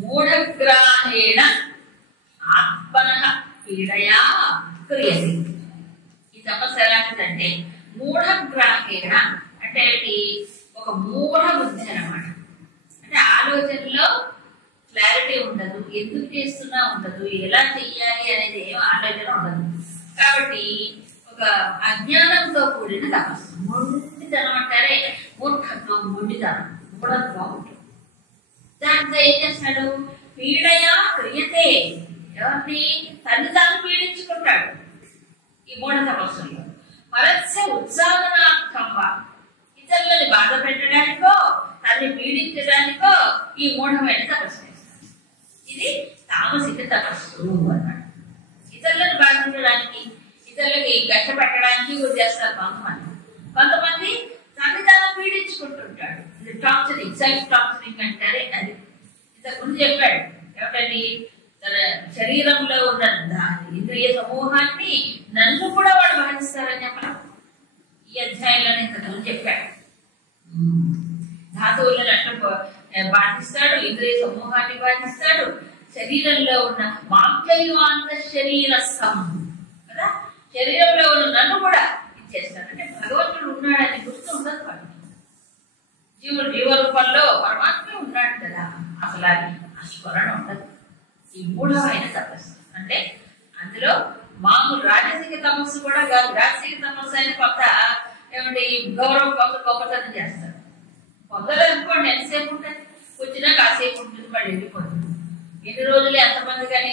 మూఢగ్రాహేణ ఆత్మనః పీడయా క్రియతే. ఈ తపస్సు ఎలాంటిదంటే మూఢగ్రాహేణ అంటే ఒక మూఢ బుద్ధి అన్నమాట. అంటే ఆలోచనలో క్లారిటీ ఉండదు, ఎందుకు చేస్తున్నా ఉండదు, ఎలా చెయ్యాలి అనేది ఏం ఆలోచన ఉండదు. కాబట్టి ఒక అజ్ఞానంతో కూడిన తపస్సు. మొండితనం అంటారే మూర్ఖత్వం, మొండితనం, మూఢత్వం ఉంటుంది. దాంతో ఏం చేస్తాడు? పీడయా క్రియతే. ఎవరిని? తను తాను పీడించుకుంటాడు ఈ మూఢ తపస్సుల్లో. పరస్య ఉత్సాహనార్థం వా, ఇతరులని బాధ పెట్టడానికో తనని పీడించడానికో ఈ మూఢమైన తపస్సు చేస్తాడు. ఇది తామసిక తపస్సు అన్నాడు. ఇతరులను బాధించడానికి, ఇతరులకి కష్టపెట్టడానికి కూడా చేస్తారు కొంతమంది తనని తాను పీడించుకుంటుంటాడు. ఇది టార్చరింగ్, సెల్ఫ్ టార్చరింగ్ అంటారే అది. ఇంతకుముందు చెప్పాడు ఏమిటని, తన శరీరంలో ఉన్న ఇంద్రియ సమూహాన్ని నన్ను కూడా వాడు బాధిస్తారని చెప్పడం ఈ అధ్యాయంలోనే ఇంతకుముందు చెప్పాడు. ధాతువులను అట్లా బాధిస్తాడు, ఇంద్రియ సమూహాన్ని బాధిస్తాడు, శరీరంలో ఉన్న మాంచైవాంత శరీరస్థం కదా, శరీరంలో ఉన్న నన్ను కూడా ఇచ్చేస్తాడు. అంటే భగవంతుడు ఉన్నాడని గుర్తు ఉండదు వాడు. జీవరూపంలో పరమాత్మ ఉన్నాడు కదా, అసలు అది ఆ స్మరణ ఉండదు. ఈ మూఢమైన తపస్సు అంటే అందులో మామూలు రాజసిక తపస్సు కూడా కాదు. రాజసిక తపస్సు అయిన కొత్త ఏమంటే ఈ గౌరవం కొత్త గొప్పతనం చేస్తారు. కొందరు అనుకోండి ఎంతసేపు ఉంటుంది, వచ్చినా కాసేపు ఉంటుంది, మళ్ళీ వెళ్ళిపోతుంది. ఎన్ని రోజులు ఎంతమంది కానీ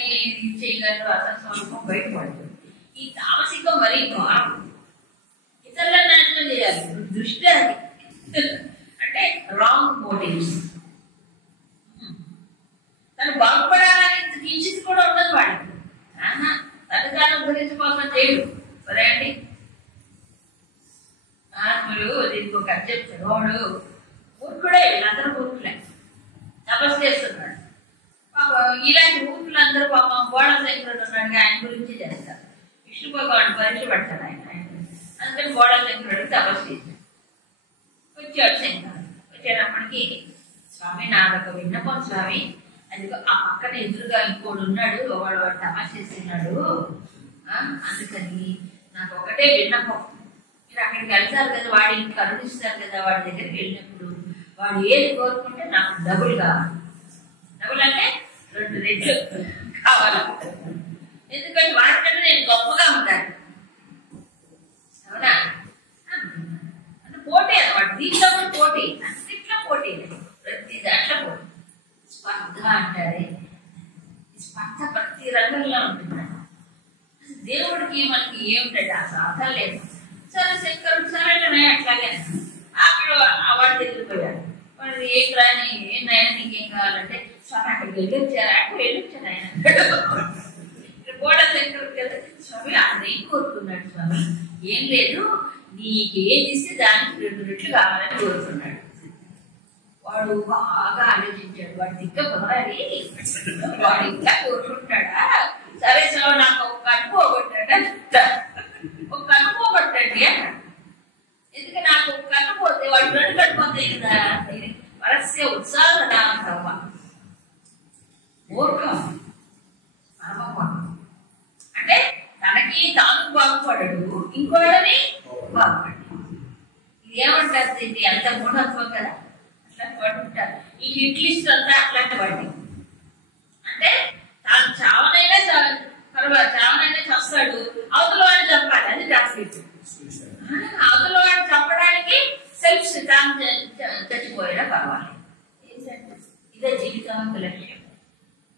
చేయగలరు, అసలు స్వరూపం బయటపడుతుంది. ఈ తామసికం మరీ ఘోరం. ఇతరులను నాశనం చేయాలి, దృష్టి అది. అంటే రాంగ్ మోటివ్స్. తను బాగుపడాలని కించిత్ కూడా ఉండదు వాడికి. తను తాను గురించి కోసం చేయడు. సరే అండి, మహాత్ములు దీనికి ఒక చెప్తాడు. వాడు మూర్ఖుడే, వీళ్ళందరూ మూర్ఖులే. తపస్సు చేస్తున్నాడు. ఇలాంటి మూర్ఖులందరూ పాపం బోళశంకరుడు ఉన్నాడు, ఆయన గురించి చేస్తారు. విష్ణు భగవాన్ పరీక్ష పడతాడు ఆయన. అందుకని బోళశంకరుడికి తపస్సు చేశాడు. వచ్చాడు శంకరుడు. వచ్చేటప్పటికి స్వామి నాదొక విన్నపం స్వామి, అది ఆ పక్కన ఎదురుగా ఇంకోడు ఉన్నాడు, వాడు తమాషా చేస్తున్నాడు, అందుకని నాకు ఒకటే విన్నపం, మీరు అక్కడికి వెళ్తారు కదా, వాడిని కరుణిస్తారు కదా, వాడి దగ్గరికి వెళ్ళినప్పుడు వాడు ఏది కోరుకుంటే నాకు డబుల్ కావాలి. డబుల్ అంటే 2 రెట్లు కావాలి. ఎందుకంటే వాడికంటే నేను గొప్పగా ఉంటాను. అవునా? అంటే పోటీ అన్నమాట. దీంట్లో కూడా పోటీ, అన్నిట్లో పోటీ, ప్రతి దాంట్లో పోటీ. స్పర్ధ అంటారే, స్పర్ధ ప్రతి రంగంలో ఉంటుంది. దేవుడికి మనకి ఏమిటంటే ఆ సాధన లేదు. సరే శంకరుడు సరే అట్లాగే అక్కడ వాడు ఎదురుపోయాడు. వాడు ఏం రాని ఏంటైనా నీకేం కావాలంటే స్వామి అక్కడికి వెళ్ళొచ్చారా అంటే వెళ్ళొచ్చారు ఆయన. కూడా శంకరుడు కదా, స్వామి అదేం కోరుకున్నాడు స్వామి, ఏం లేదు నీకేది ఇస్తే దానికి 2 రెట్లు కావాలని కోరుకున్నాడు. వాడు బాగా ఆలోచించాడు. వాడు దిక్క కుదరాలి, వాడు ఇంకా కోరుకుంటాడా? సరే స్వామి నాకు ఒక కన్ను పోగొట్టాడు, ఒక కన్ను పోగొట్టండి అన్నాడు. ఎందుకంటే నాకు ఒక కన్ను పోతే వాడు 2 కన్ను పోతాయి కదా. పరస్య ఉత్సాహనార్థం మూర్ఖం, పరమం. అంటే తనకి తాను బాగుపడడు, ఇంకోడని బాగుపడు. ఇది ఏమంటారు, ఇది అంత మూఢత్వం కదా. అట్లాంటి వాడు ఉంటారు. ఈ హిట్ లిస్ట్ అంతా అట్లాంటి వాడి. అంటే తాను చావనైనా చావనైనా చస్తాడు, అవతల వాడిని చంపాలి, అది టార్గెట్. అవతల వాడిని చంపడానికి సెల్ఫ్ తాను చచ్చిపోయేలా కావాలి. ఇదే జీవితం లక్ష్యం.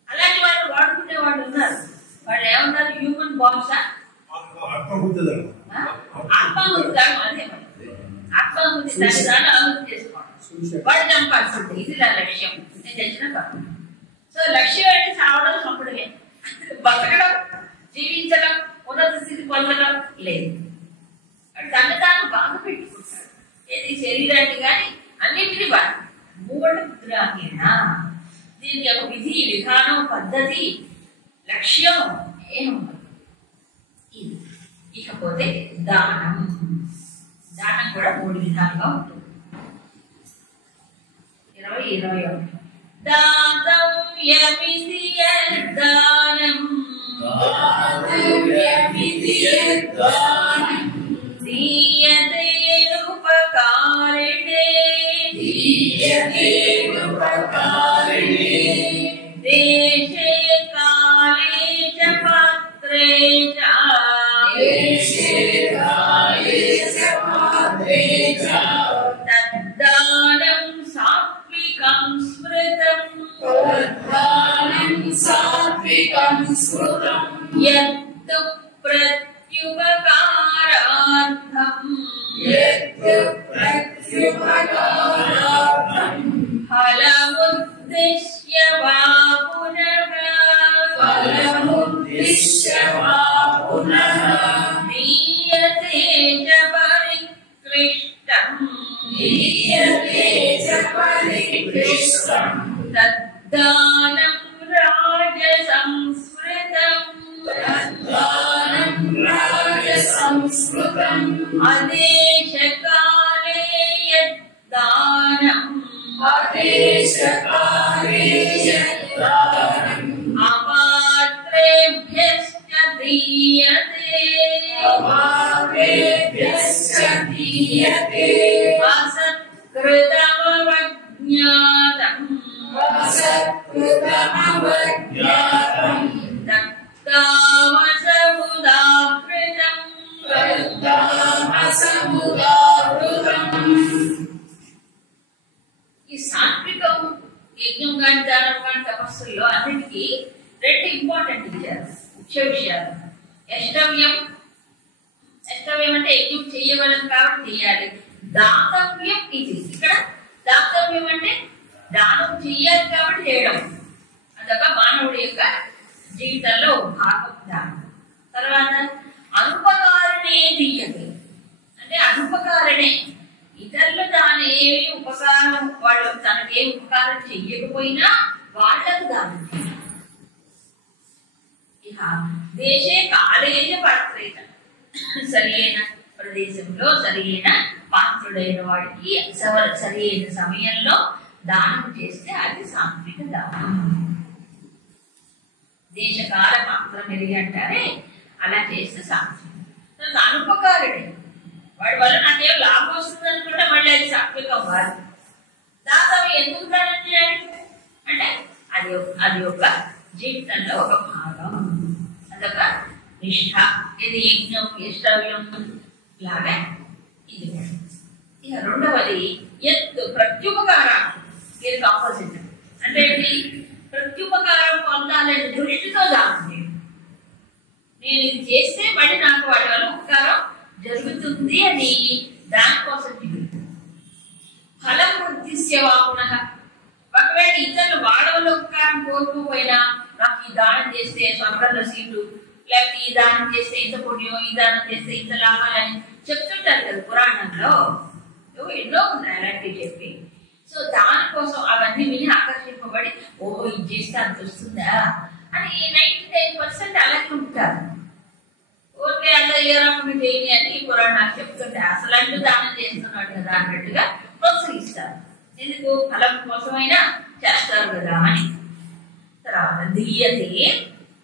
అలాంటి వాళ్ళు వాడుకునే వాళ్ళు ఉన్నారు. వాళ్ళు ఏమన్నారు, హ్యూమన్ బాంబ్సా, ఆత్మహుతి, అదే ఆత్మహుతి, దాన్ని అభివృద్ధి చేసుకోవడం, వాడు చంపాల్సింది. ఇది నా లక్ష్యం, నేను తెచ్చిన కాదు. సో లక్ష్యం అంటే చావడం, చంపడమే. బతకడం, జీవించడం, ఉన్నత స్థితి పొందడం లేదు. తను తాను బాధ పెట్టుకుంటాడు. ఏది శరీరాన్ని కానీ అన్నింటినీ బాధ. మూఢగ్రాహ్యణ, దీనికి ఒక విధి విధానం, పద్ధతి, లక్ష్యం ఏముండదు. ఇది ఇకపోతే దానం. దానం కూడా 3 విధాలుగా ఉంటుంది. 20, 21 దాతవ్యమితి యద్దానం దీయతే ఉపకారిణే దేశే కాలే చ పాత్రే చ తద్దానం సాత్వికం స్మృతం యత్తు ప్రత్యుపకారార్థం ఫలముద్దిశ్య వా పునః దీయతే చ పరిక్లిష్టం తద్దానం రాజసంస్మృతం అదేశకాలే యద్దానం అపాత్రేభ్యశ్చ దీయతే అసత్కృతమవజ్ఞాతం ఈ సాత్వికం యజ్ఞం కానీ దానం కానీ తపస్సుల్లో అన్నిటికీ రెండు ఇంపార్టెంట్ ఇచ్చారు, ముఖ్య విషయాలు. యష్టవ్యం అంటే యజ్ఞం చెయ్యవలం కాబట్టి చేయాలి. దాతవ్యం ఇది ఇక్కడ దాతవ్యం అంటే దానం చెయ్యాలి కాబట్టి చేయడం. అదొక మానవుడి యొక్క జీవితంలో భాగం దానం. తర్వాత అనుపకారణే దీయతే అంటే అనుపకారణే ఇతరులు తాను ఏమి ఉపకారం వాళ్ళు తనకి ఏమి ఉపకారం చెయ్యకపోయినా వాళ్ళకు దానం చేయాలి. ఇక దేశే కాలేజ పాత్రేత సరియైన ప్రదేశంలో సరియైన పాత్రుడైన వాడికి సరియైన సమయంలో దానం చేస్తే అది సాత్విక దానం. దేశకాల పాత్రం ఎరిగి అంటారే అలా చేస్తే సాత్వికం. అనుపకారుడే వాడి వల్ల నాకేం లాభం వస్తుంది అనుకుంటే మళ్ళీ అది సాత్వికం కాదు. దాతవి ఎందుకు దానం చేయాలి అంటే అది ఒక జీవితంలో ఒక భాగం, అదొక నిష్ఠ. ఇది యజ్ఞం యష్టవ్యం లాగా ఇది. ఇక రెండవది ఎత్తు ప్రత్యుపకారం, దీనికి ఆపోజిట్. అంటే ప్రత్యుపకారం పొందాలని దృష్టితో దానం చేయడం. నేను ఇది చేస్తే మళ్ళీ నాకు వాడి వల్ల ఉపకారం జరుగుతుంది అని దానికోసం జీవితం. ఫలం ఉద్దిశ్య వాపున ఒకవేళ ఇతరులు వాళ్ళ వల్ల ఉపకారం కోరుకోపోయినా నాకు ఈ దానం చేస్తే స్వర్గంలో సీటు, లేకపోతే ఈ దానం చేస్తే ఇంత పుణ్యం, ఈ దానం చేస్తే ఇంత లాభాలని చెప్తుంటారు కదా పురాణంలో. ఎన్నో ఉన్నాయి అలాంటివి చెప్పి. సో దానికోసం అవన్నీ విని ఆకర్షింపబడి ఓహో ఇది చేస్తే అంత వస్తుందా అని 99% అలాగే ఉంటారు. ఓకే అలా ఏ రకం చేయని అని ఈ పురాణాలు చెప్తుంటే అసలు అంటూ దానం చేస్తున్నాడు కదా అన్నట్టుగా ప్రోత్సహిస్తారు. ఎందుకు ఫలం కోసమైనా చేస్తారు కదా అని. తర్వాత దీయతే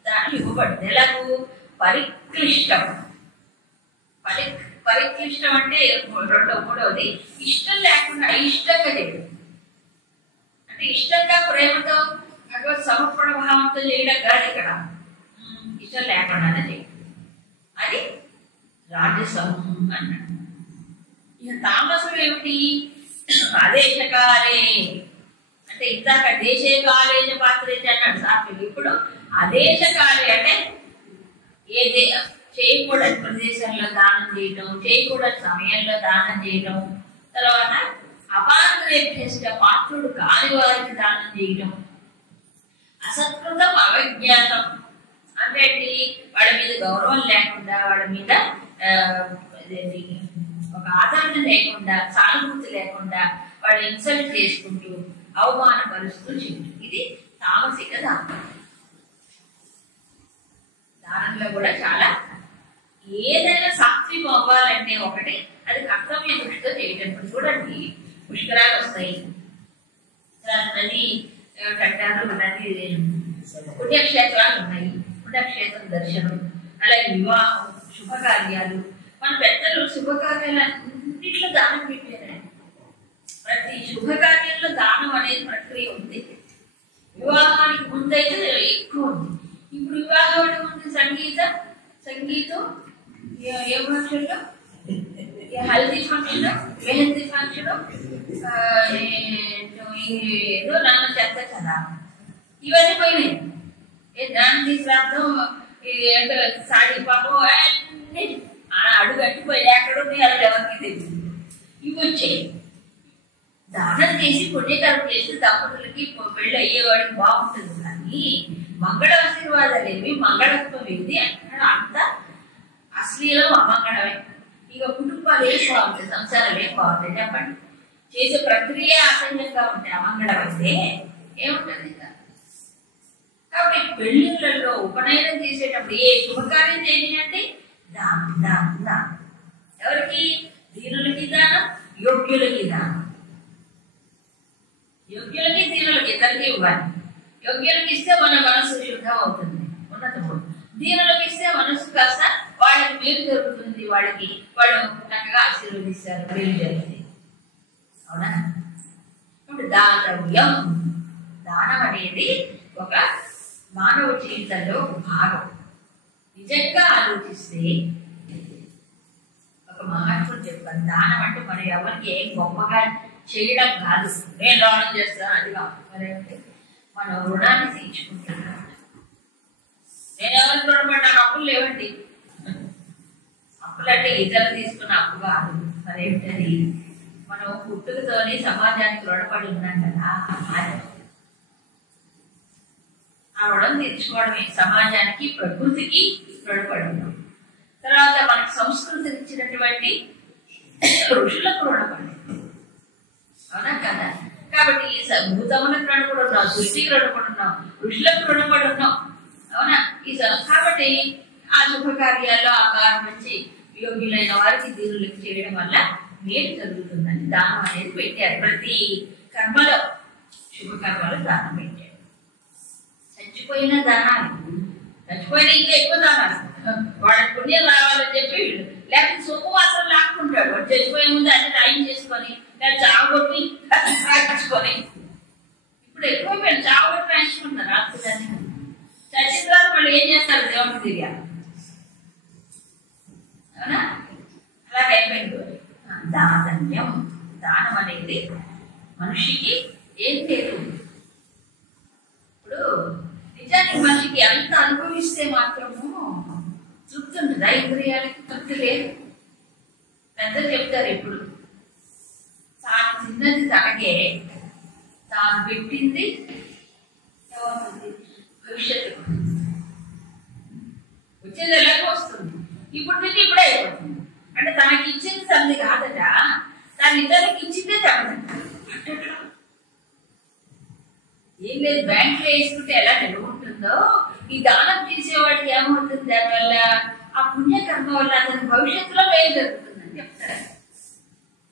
దాన్ని ఇవ్వబడింది. ఎలాగూ పరిక్లిష్టం. పరిక్లిష్టం అంటే మూడవది ఇష్టం లేకుండా అయిష్టంగా చేయడం. అంటే ఇష్టంగా ప్రేమతో భగవత్ సమర్పణ భావంతో చేయడం కాదు, ఇక్కడ ఇష్టం లేకుండానే చేయడం. అది రాజసం అన్నాడు. ఇక తామసం ఏమిటి? అదేశకాలే అంటే ఇందాక దేశే కాలేజ పాత్రేజ అన్నాడు సాత్విక. ఇప్పుడు అదేశకాలే అంటే ఏదే చేయకూడని ప్రదేశంలో దానం చేయటం, చేయకూడని సమయంలో దానం చేయటం. తర్వాత అపాత్రేభ్యష్ట పాత్రుడు కాని వారికి దానం చేయటం. అసత్కృతం అవజ్ఞాతం అంటే వాడి మీద గౌరవం లేకుండా, వాడి మీద ఒక ఆదరణ లేకుండా, సానుభూతి లేకుండా వాడు ఇన్సల్ట్ చేసుకుంటూ అవమానపరుస్తూ చేయటం. ఇది తామసిక దానం. దానంలో కూడా చాలా ఏదైనా సాత్వికం అవ్వాలంటే ఒకటి అది కర్తవ్య దృష్టితో చేయటం. చూడండి పుష్కరాలు వస్తాయి, నది ఏమిటంటారు నది పుణ్యక్షేత్రాలు ఉన్నాయి, పుణ్యక్షేత్రం దర్శనం, అలాగే వివాహం, శుభకార్యాలు. మన పెద్దలు శుభకార్యాలు అన్నింటిలో దానం పెట్టారండి. ప్రతి శుభకార్యంలో దానం అనేది ప్రక్రియ ఉంది. వివాహానికి ముందైతే ఎక్కువ ఉంది. ఇప్పుడు వివాహానికి ముందు సంగీతం ఏ ఫంక్షన్లో, హల్దీ ఫంక్షన్, మెహందీ ఫంక్షన్, ఏదో నాన్న చెత్త కదా, ఇవన్నీ పోయినాయి. దాన్ని తీసుకురావడం, ఏంటో సాడీ పాపం అన్ని అడుగు అట్టిపోయి ఎక్కడున్నాయి అసలు ఎవరికి తెలియదు. ఇవి వచ్చాయి. దానం చేసి పుణ్యకరం చేసి దంపతులకి పెళ్ళి అయ్యేవాడికి బాగుంటుంది. కానీ మంగళ ఆశీర్వాదాలు ఏమి, మంగళత్వం ఏది అక్కడ అంతా అశ్లీలం, అమంగళమే. ఇక కుటుంబాలు ఏం బాగుంటాయి, సంసారాలు ఏం బాగుంటాయి చెప్పండి. చేసే ప్రక్రియ అసహ్యంగా ఉంటాయి, అమంగళం అయితే ఏముంటుంది ఇంకా. కాబట్టి పెళ్లిళ్ళల్లో ఉపనయనం చేసేటప్పుడు ఏ శుభకార్యం చేయాలంటే దానం, దానం, దానం. ఎవరికి? దీనులకి దానం, యోగ్యులకి దానం. యోగ్యులకి దీనులకి ఇద్దరికి ఇవ్వాలి. యోగ్యులకి ఇస్తే మన మనసు శుద్ధం అవుతుంది, ఉన్నతము. దీనులకి ఇస్తే మనసు కాస్త వాళ్ళకి మేలు జరుగుతుంది, వాళ్ళకి వాళ్ళు చక్కగా ఆశీర్వదిస్తారు, మేలు జరిగింది. అవునా? ఇప్పుడు దాతవ్యం, దానం అనేది ఒక మానవ జీవితంలో ఒక భాగం. నిజంగా ఆలోచిస్తే ఒక మహాత్ముడు చెప్పారు, దానం అంటే మరి ఎవరికి ఏం గొప్పగా చేయడం కాదు, నేను దానం చేస్తాను అది కాదు. మరి మనం రుణాన్ని తీర్చుకుంటున్నాం. నేను ఎవరికి రుణపడ్డాను? అప్పులు లేవండి. అప్పులు అంటే ఇతరులు తీసుకున్న అప్పు కాదు. మరేమిటది? మనం పుట్టుకతోనే సమాజానికి రుణపడి ఉన్నాం కదా, ఆ రుణం తీర్చుకోవడమే. సమాజానికి, ప్రకృతికి రుణపడి ఉన్నాం. తర్వాత మనకి సంస్కృతి ఇచ్చినటువంటి ఋషులకు రుణపడి, అవునా కదా? కాబట్టి భూతములకు రుణపడి ఉన్నాం, సృష్టికి రుణపడి ఉన్నాం, ఋషులకు రుణపడి ఉన్నాం, అవునా? కాబట్టి ఆ శుభకార్యాల్లో ఆకారం వచ్చి యోగ్యులైన వారికి దీనులకు చేయడం వల్ల మేలు జరుగుతుందని దానం అనేది పెట్టారు. ప్రతి కర్మలో, శుభకర్మలో దానం పెట్టారు. చచ్చిపోయిన దానాలు, చచ్చిపోయిన ఇంకా ఎక్కువ దానాలు, వాళ్ళకి పుణ్యం రావాలని చెప్పి, లేకపోతే సోమవాసం లాక్కుంటాడు. వాడు చచ్చిపోయే ముందు అన్ని టైం చేసుకొని, లేదా చావగొట్టి రాయించుకొని. ఇప్పుడు ఎక్కువ చావగొట్టి రాయించుకుంటారు రాత్రులని. చచ్చిన తర్వాత వాళ్ళు ఏం చేస్తారు? దేవుడికి తెలియాలి, అవునా? అలాగే అయిపోయింది. దాతన్యం, దానం అనేది మనిషికి ఏం లేదు. ఇప్పుడు నిజానికి మనిషికి ఎంత అనుభవిస్తే మాత్రము తృప్తి ఉంటుందా? ఇంద్రియాలకి తృప్తి లేదు. పెద్దలు చెప్తారు, ఇప్పుడు తాను తిన్నది తనకే, తాను పెట్టింది భవిష్యత్తు వచ్చేది ఎలాగో వస్తుంది. ఇప్పుడు తిండి ఇప్పుడే అయిపోతుంది. అంటే తనకి ఇచ్చింది తనది కాదట, తను ఇతరులకు ఇచ్చిందే తనదంట. ఏం లేదు, బ్యాంకులో వేసుకుంటే ఎలా నిల్వ ఉంటుందో, ఈ దానం చేసేవాడికి ఏమవుతుంది? దానివల్ల ఆ పుణ్యకర్మ వల్ల అతని భవిష్యత్తులో మేలు జరుగుతుందని చెప్తారు.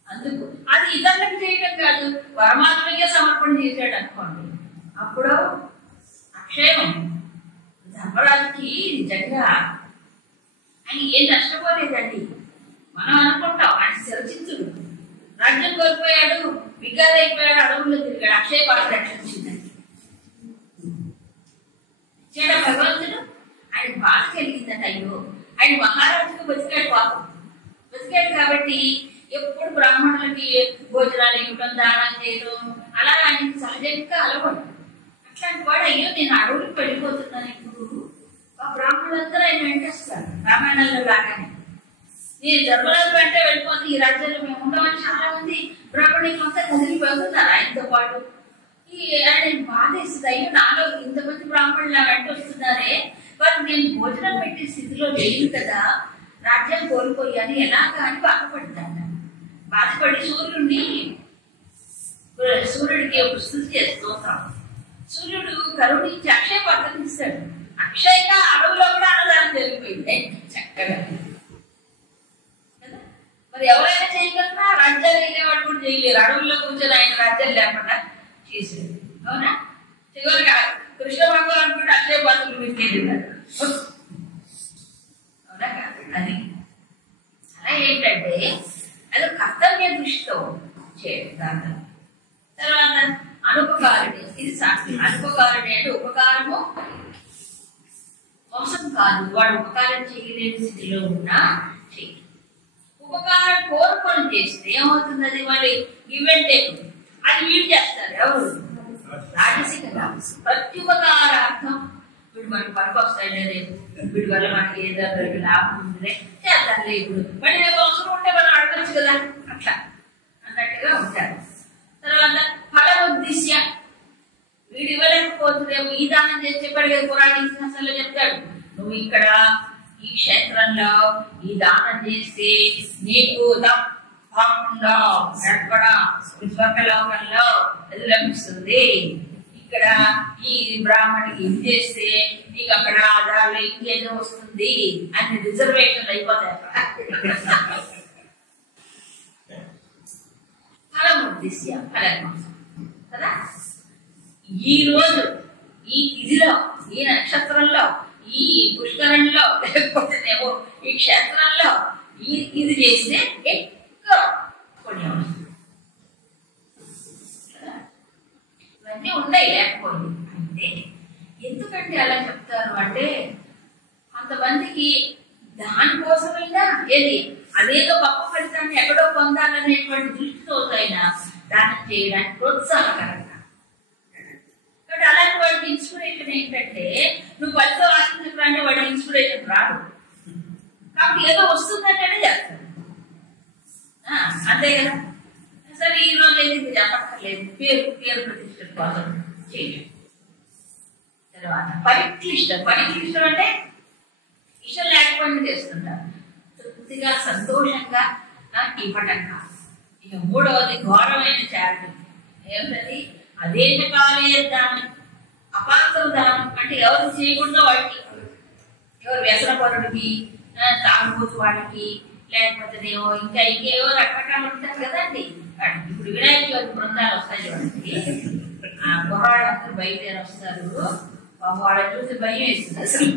అందుకు అది ఇతరులకు చేయడం కాదు, పరమాత్మకే సమర్పణ చేశాడు అనుకోండి, అప్పుడు అక్షయం. ధర్మరాజుకి నిజంగా ఆయన ఏం నష్టపోలేదండి. మనం అనుకుంటాం ఆయన శిరచించుడు, రాజ్యం కోల్పోయాడు, విగ్గారైపోయాడు, అడవుల్లో తిరిగాడు, అక్షయ పాత్ర రక్షించిందండి. ఇచ్చాడా భగవంతుడు? ఆయన బాధ కలిగిందట. అయ్యో, ఆయన మహారాజుకు బతికాడు, పాపం బతికాడు. కాబట్టి ఎప్పుడు బ్రాహ్మణులకి భోజనాలు ఇవ్వడం, దానం చేయడం, అలా ఆయనకి సహజంగా అలవాటు. అట్లాంటి వాడు, అయ్యో నేను అడవులకు వెళ్ళిపోతున్నాను, ఇప్పుడు ఆ బ్రాహ్మణులందరూ ఆయన వెంటేస్తారు రామాయణంలో లాగానే. నేను ధర్మరాజు వెంట వెళ్ళిపోతే ఈ రాజ్యంలో మేము ఉండమని చాలా మంది బ్రాహ్మణులంతా కదిలిపోతున్నారు ఆయనతో పాటు. ఆయన బాధేస్తుంది, అయ్యో నాలో ఇంతమంది బ్రాహ్మణులు నా వెంట వస్తున్నారే, వారు నేను భోజనం పెట్టే స్థితిలో లేదు కదా, రాజ్యం కోల్పోయాను ఎలాగా అని బాధపడతాను. బాధపడి సూర్యుడికి ఒక స్థుతి చేస్తూ ఉంటాం. సూర్యుడు కరుణించి అక్షయ పద్ధతి ఇస్తాడు. అక్షయంగా అడవులో కూడా అన్నదానం జరిగిపోయింది చక్కగా. మరి ఎవరైనా చేయగలరా? రాజ్యాలు వెళ్ళేవాడు కూడా చేయలేరు. అడవుల్లో కూర్చొని ఆయన రాజ్యాలు లేకుండా చేశాడు, అవునా? అవునా కాదు? అది అలా ఏంటంటే అది కర్తవ్య దృష్టితో చేయడం. తర్వాత అనుపకారుడి, ఇది సాక్షి. అనుపకారుడి అంటే ఉపకారము మోసం కాదు, వాడు ఉపకారం చేయలేని స్థితిలో ఉన్నా చెయ్యి. ఉపకారం కోరుకొని చేస్తే ఏమవుతుంది? అది మళ్ళీ ఈవెంటే అది వీళ్ళు చేస్తారు. ఎవరు? రాజసిక ప్రత్యుపకారార్థం వీడు మనకి పనికి వస్తాయి లేదు, వీడి వల్ల మనకి ఏదో లాభం ఉందిలే చేద్దాంలే, ఇప్పుడు మళ్ళీ రేపు అవసరం ఉంటే మనం అడగచ్చు కదా, అట్లా అన్నట్టుగా ఉంటారు. తర్వాత ఫలముద్దిశ్య, వీడు ఇవ్వలేకపోతుందేమో ఈ దానం చేసి చెప్పాడు కదా పురాణ ఇతిహాసంలో చెప్తాడు, నువ్వు ఇక్కడ ఈ క్షేత్రంలో ఈ దానం చేస్తే నీకు తప్పకుండా స్వర్గలోకంలో అది లభిస్తుంది, ఇక్కడ ఈ బ్రాహ్మణికి ఇది చేస్తే నీకు అక్కడ దానిలో ఇంకేదో వస్తుంది అని రిజర్వేషన్లు అయిపోతాయి అక్కడ. ఫలముద్దిశ్య ఫలం కదా. ఈ రోజు ఈ తిథిలో ఈ నక్షత్రంలో ఈ పుష్కరంలో లేకపోతేనేమో ఈ క్షేత్రంలో ఇది చేస్తే ఎక్కువ పుణ్యం వస్తుంది. ఇవన్నీ ఉన్నాయి లేకపోతే. అంటే ఎందుకంటే అలా చెప్తారు అంటే కొంతమందికి దానికోసమైనా ఏది అదేదో గొప్ప ఫలితాన్ని ఎక్కడో పొందాలనేటువంటి దృష్టితో అయినా దానం చేయడానికి ప్రోత్సాహకరంగా. కాబట్టి అలాంటి వాడికి ఇన్స్పిరేషన్ ఏంటంటే నువ్వు ఫలితం ఆశించకుండా వాడికి ఇన్స్పిరేషన్ రాదు, కాబట్టి ఏదో వస్తుందంటేనే చేస్తాడు. అంతే కదా. సరే ఈ రోజు ఏది చెప్పక్కర్లేదు, పేరు ప్రతిష్ట కోసం చేయండి. తర్వాత పరిక్లిష్టం. పరిక్లిష్టం అంటే ఇష్టం లేకపోయినా చేస్తుంటారు, తృప్తిగా సంతోషంగా ఇవ్వటం కాదు. ఇక మూడవది ఘోరమైన చారిటీ. ఏమిటది? అదేశకాలే దానం, అపాత్ర దానం. అంటే ఎవరు చేయకుండా వాడికి, ఎవరు వ్యసనపరుడికి, తాగుబోతు వాడికి, లేకపోతేనేమో ఇంకా ఇంకేవో రకరకాలు ఉంటారు కదండి. ఇప్పుడు వినాయక చవితి బృందాలు వస్తాయి చూడండి, కుర్రాళ్ళందరూ బయలుదేరి వస్తారు, వాళ్ళని చూసి భయం వేస్తుంది అసలు.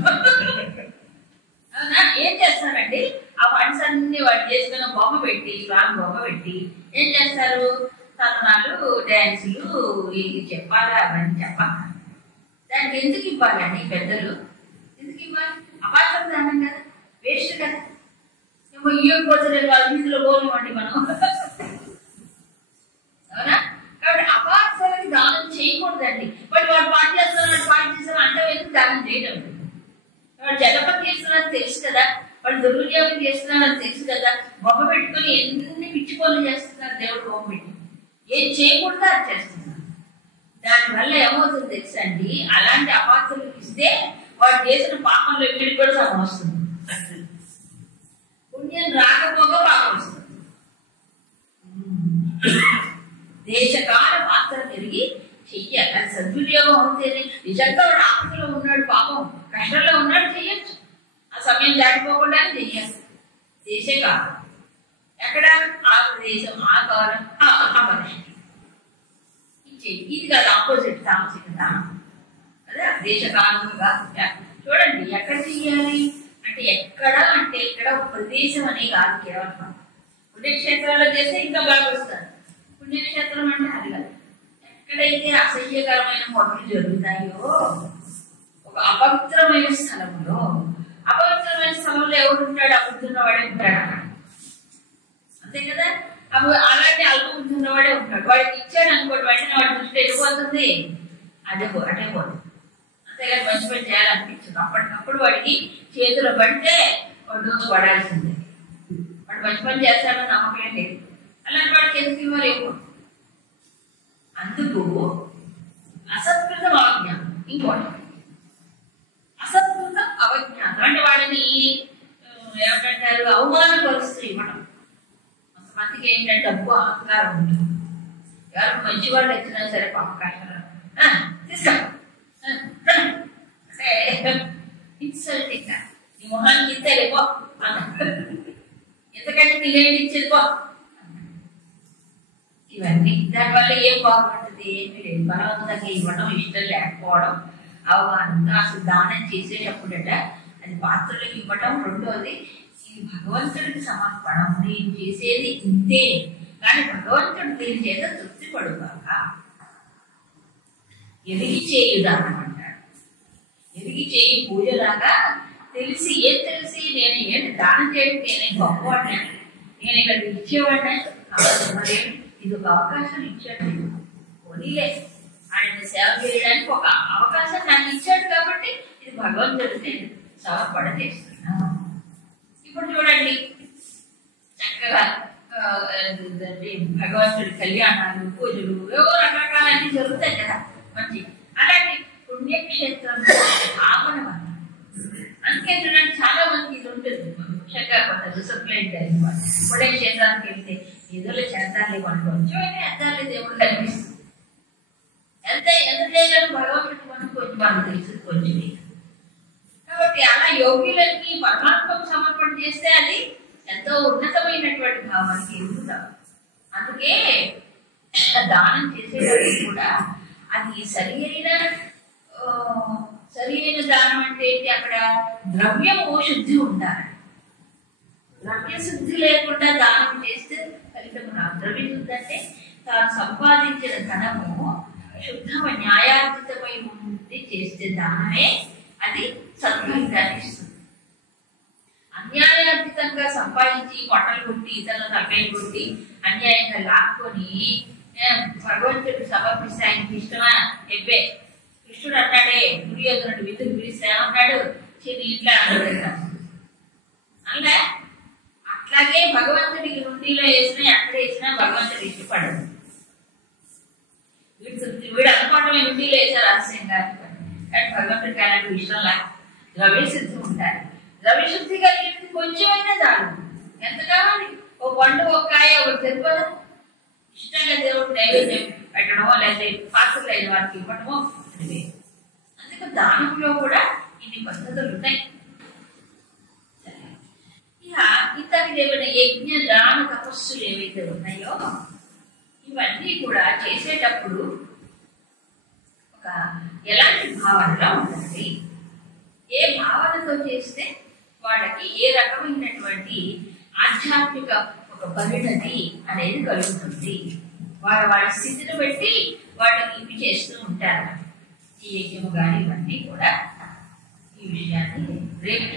అవునా? ఏం చేస్తారండి ఆ ఫండ్స్ అన్ని వాళ్ళు చేసుకున్న బొమ్మ పెట్టి, రామ్ బొమ్మ పెట్టి ఏం చేస్తారు? తరుణాలు, డ్యాన్సులు ఇది చెప్పాలా, అవన్నీ చెప్పాలి. దానికి ఎందుకు ఇవ్వాలండి పెద్దలు? ఎందుకు ఇవ్వాలి? అపాత్ర దానం కదా, వేస్ట్ కదా. ఏమో ఇవ్వకపోతే వాళ్ళ వీధిలో పోలేమండి మనం. అవునా? కాబట్టి అపాత్రలకి దానం చేయకూడదండి. బట్ వాడు పాటు చేస్తున్నారు, పాటు చేస్తున్నారు అంటే ఎందుకు దానం చేయడం? వాడు జగపతి చేస్తున్నారని తెలుసు కదా, వాడు దుర్వినియోగం చేస్తున్నారని తెలుసు కదా, బొమ్మ పెట్టుకొని ఎన్ని పిచ్చి పనులు చేస్తున్నారు దేవుడు బొమ్మ పెట్టి. ఏం చేయకుండా అది చేస్తున్నారు. దానివల్ల ఏమవుతుంది తెలుసా అండి? అలాంటి అపాత్రలకు ఇస్తే వాడు చేసిన పాపంలో ఇక్కడికి కూడా సగం వస్తుంది. పుణ్యం రాకపోగా పాపం వస్తుంది. దేశకాల పాత్ర పెరిగి చెయ్యాలి. అది సద్వినియోగం అవుతేనే. నిజంగా వాడు ఆపదలో ఉన్నాడు, పాపం కష్టంలో ఉన్నాడు, చెయ్యొచ్చు. ఆ సమయం దాటిపోకుండానే చెయ్యాలి. దేశకాలం ఎక్కడ? ఆ ప్రదేశం, ఆ కాలం, ఆ మనిషికి ఇది కాదు ఆపోజిట్ తామసిక దానం. అదే దేశకాలముగా చూడండి. ఎక్కడ చెయ్యాలి అంటే ఎక్కడ అంటే ఇక్కడ ఒక ప్రదేశం అనే కాదు కేవలం. పుణ్యక్షేత్రాల్లో చేస్తే ఇంకా బాగా వస్తారు. పుణ్యక్షేత్రం అంటే అది కాదు. ఎక్కడైతే అసహ్యకరమైన పనులు జరుగుతాయో, ఒక అపవిత్రమైన స్థలంలో, అపవిత్రమైన స్థలంలో ఎవరు ఉంటాడు? అపవిత్రున్న వాడే ఉంటాడు అక్కడ. అంతే కదా. అప్పుడు అలాంటి అల్పబుద్ధి ఉన్నవాడే ఉంటాడు. వాడికి ఇచ్చాడు అనుకోండి, వెంటనే వాడి దృష్టి వెళ్ళిపోతుంది, అటే పోతుంది. అంతేగాని మంచి పని చేయాలనిపించదు. అప్పటికప్పుడు వాడికి చేతిలో పడితే వాడు దోసు పడాల్సిందే. వాడు మంచి పని చేస్తాడని నమ్మకం లేదు. అలాంటి వాడికి ఎందుకు ఇవ్వాలి? అందుకు అసత్కృత అవజ్ఞానం ఇంకోటి. అసత్కృత అవజ్ఞానం అంటే వాడిని ఏమంటారు? అవమానపరుస్తూ ఇవ్వడం. కొంతమందికి ఏంటంటే డబ్బు అహంకారం ఉంటుంది. ఎవరు మంచి వాళ్ళు వచ్చినా సరే పాప కష్టాలు తీసుకో అంటే ఇన్సల్టింగ్. నీ మొహానికి ఇస్తే లేపో ఎంతకంటే నీకేంటి ఇచ్చేది పో. ఇవన్నీ దానివల్ల ఏం బాగుంటుంది? ఏమీ లేదు. బలవంతంగా ఇవ్వడం, ఇష్టం లేకపోవడం, అవగాహనతో అసలు దానం చేసేటప్పుడట అది పాత్రలకు ఇవ్వటం, రెండోది ఇది భగవంతుడికి సమర్పణ, నేను చేసేది ఇంతే కానీ భగవంతుడు దీని చేత తృప్తి పడుగాక. ఎదిగి చేయు దానం అంటాడు. ఎదిగి చేయి పూజలాగా తెలిసి నేను ఏంటి దానం చేయడం, నేనే గొప్పవాడినా, నేను ఇక్కడ ఇచ్చేవాడినా, మరి ఇది ఒక అవకాశం ఇచ్చాడు, పోనీలే ఆయన సేవ చేయడానికి ఒక అవకాశం నాకు ఇచ్చాడు కాబట్టి ఇది భగవంతుడికి నేను సమర్పణ చేస్తున్నా. ఇప్పుడు చూడండి చక్కగా భగవంతుడి కళ్యాణాలు, పూజలు, ఏవో రకరకాలన్నీ జరుగుతాయి కదా మంచి. అలాంటి పుణ్యక్షేత్రం భావన వల్ల అందుకే చూడండి చాలా మంది ఇది ఉంటుంది, ముఖ్యంగా కొంత డిసిప్లైన్ అనమాట. పుణ్యక్షేత్రానికి వెళ్తే ఏదో చేద్దాలి కొంచెం ఎద్దాలి దేవుడు కనిపిస్తుంది. ఎంత చేయగలను భగవంతుడికి మనం కొంచెం మనం తెలుసు కొంచెం. కాబట్టి అలా యోగ్యులకి పరమాత్మకు సమర్పణ చేస్తే అది ఎంతో ఉన్నతమైనటువంటి భావానికి ఎదుగుతాం. అందుకే దానం చేసేటప్పుడు కూడా అది సరి అయిన దానం అంటే ఏంటి, అక్కడ ద్రవ్యము శుద్ధి ఉండాలి. ద్రవ్య శుద్ధి లేకుండా దానం చేస్తే ఫలితం రాదు. ద్రవ్య శుద్ధి అంటే తాను సంపాదించిన ధనము శుద్ధమ న్యాయార్జితమై ఉండి చేస్తే దానమే అది సద్ఫలితాన్ని ఇస్తుంది. అన్యాయార్జితంగా సంపాదించి కొట్టలు కొట్టి ఇతరులను తగ్గలు కొట్టి అన్యాయంగా లాక్కొని భగవంతుడికి సమర్పిస్తే ఆయనకి ఇష్టమా? ఎబ్బే కృష్ణుడు అన్నాడే, దుర్యోధనుడు విధులు పిలిస్తే ఏమన్నాడు, చిన్న ఇంట్లో అన్నాడు. అలా అట్లాగే భగవంతుడికి నుండిలో వేసినా ఎక్కడ వేసినా భగవంతుడు ఇష్టపడదు. వీడు అనుకోవటమే నుండిలో వేసారు రహస్యంగా, కానీ భగవంతుడికి అలాంటి విషయంలా ద్రవ్యశుద్ధి ఉండాలి. ద్రవ్యశుద్ధి కలిగింది కొంచెమైనా చాలు, ఎంత కావాలి, ఓ పండు ఒక కాయ ఒకటి తెలిపదు. ఇష్టంగా దేవుడు నైవేద్యం పెట్టడమో లేకపోతే పాత్రలు అయిన వారికి ఇవ్వడమో అందుకే దానంలో కూడా ఇన్ని పద్ధతులు ఉన్నాయి. ఇక ఇతరులు ఏమైనా యజ్ఞ దాన తపస్సులు ఏవైతే ఉన్నాయో ఇవన్నీ కూడా చేసేటప్పుడు ఒక ఎలాంటి భావనలో ఉండాలి, ఏ భావనతో చేస్తే వాళ్ళకి ఏ రకమైనటువంటి ఆధ్యాత్మిక ఒక పరిణతి అనేది కలుగుతుంది. వాళ్ళ స్థితిని బట్టి వాళ్ళకి ఇవి చేస్తూ ఉంటారు. ఈ యజ్ఞము కానీ ఇవన్నీ కూడా ఈ విషయాన్ని రేపు